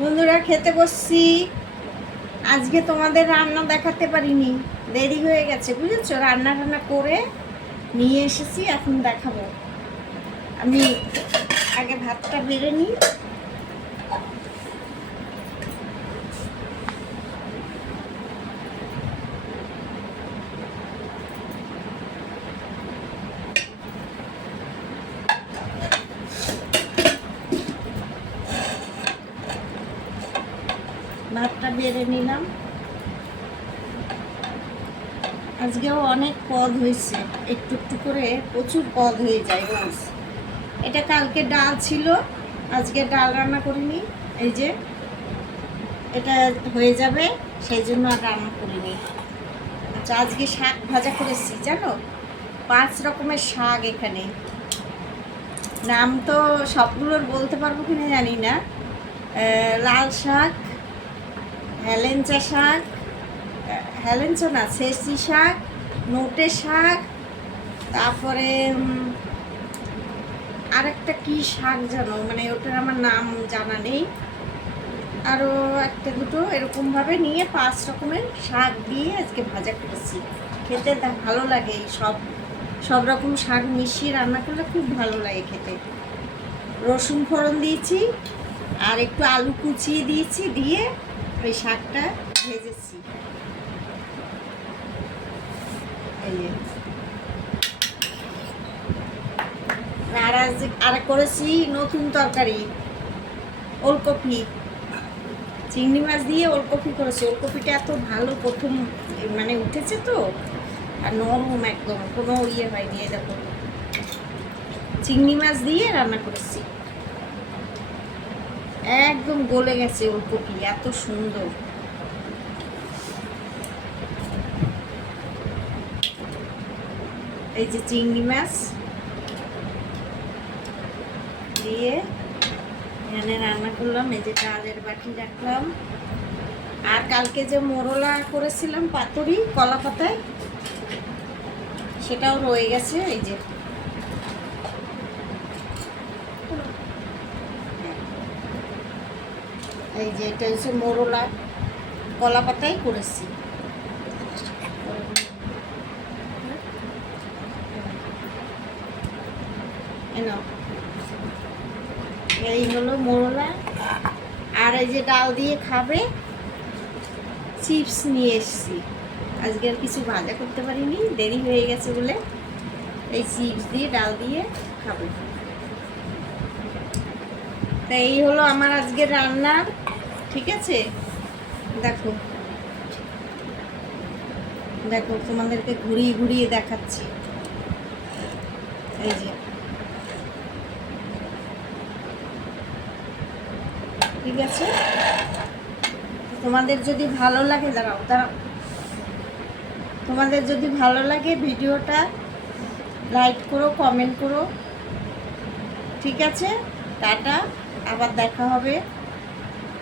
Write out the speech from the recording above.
বন্ধুরা খেতে বসছি। আজকে তোমাদের রান্না দেখাতে পারিনি, দেরি হয়ে গেছে বুঝেছো। রান্না টান্না করে নিয়ে এসেছি, এখন দেখাবো। আমি আগে ভাতটা বেড়ে নিই। ভাতটা বেড়ে নিলাম। আজকেও অনেক পদ হয়েছে, একটু একটু করে প্রচুর পদ হয়ে যায় রোজ। এটা কালকে ডাল ছিল, আজকে ডাল রান্না করিনি। এই যে এটা হয়ে যাবে, সেই জন্য আর রান্না করিনি। আচ্ছা, আজকে শাক ভাজা করেছি জানো, 5 রকমের শাক। এখানে নাম তো সবগুলোর বলতে পারবো কিনা জানি না। লাল শাক, হেলেঞ্চা শাক, হেলেঞ্চা না, ছেঁচি শাক, নোটে শাক, তারপরে আরেকটা কি শাক জানো, মানে ওটার আমার নাম জানা নেই। আরও একটা দুটো এরকমভাবে নিয়ে 5 রকমের শাক দিয়ে আজকে ভাজা করেছি। খেতে ভালো লাগে, এই সব রকম শাক মিশিয়ে রান্না করলে খুব ভালো লাগে খেতে। রসুন ফোড়ন দিয়েছি আর একটু আলু কুচিয়ে দিয়েছি, দিয়ে ওই শাকটা ভেজেছি। আর করেছি নতুন তরকারি, ওলকপি, চিংড়ি মাছ দিয়ে ওলকপি করেছি। ওলকপিটা এত ভালো প্রথম মানে উঠেছে তো, আর নরম একদম, কোনো ইয়ে হয়নি। এই দেখো, চিংড়ি মাছ দিয়ে রান্না করেছি, একদম গলে গেছে ওলকপি, এত সুন্দর। এই যে চিংড়ি মাছ দিয়ে এখানে রান্না করলাম। এই যে ডালের বাটি রাখলাম। আর কালকে যে মোরলা করেছিলাম পাতুরি কলা পাতায়, সেটাও রয়ে গেছে। এই যে এটা হচ্ছে মোরলা, কলা পাতায় করেছি। এই হলো মোরলা। আর এই যে ডাল দিয়ে খাবে, চিপস নিয়ে এসছি। আজকে আর কিছু ভাজা করতে পারিনি, দেরি হয়ে গেছে বলে। এই চিপস দিয়ে ডাল দিয়ে খাবো। তা এই হলো আমার আজকের রান্না, ঠিক আছে। দেখো দেখো, তোমাদেরকে ঘুরিয়ে ঘুরিয়ে দেখাচ্ছি। এই যে ঠিক আছে। তোমাদের যদি ভালো লাগে, দাঁড়াও, তোমাদের যদি ভালো লাগে ভিডিওটা লাইক করো, কমেন্ট করো, ঠিক আছে। টাটা, আবার দেখা হবে।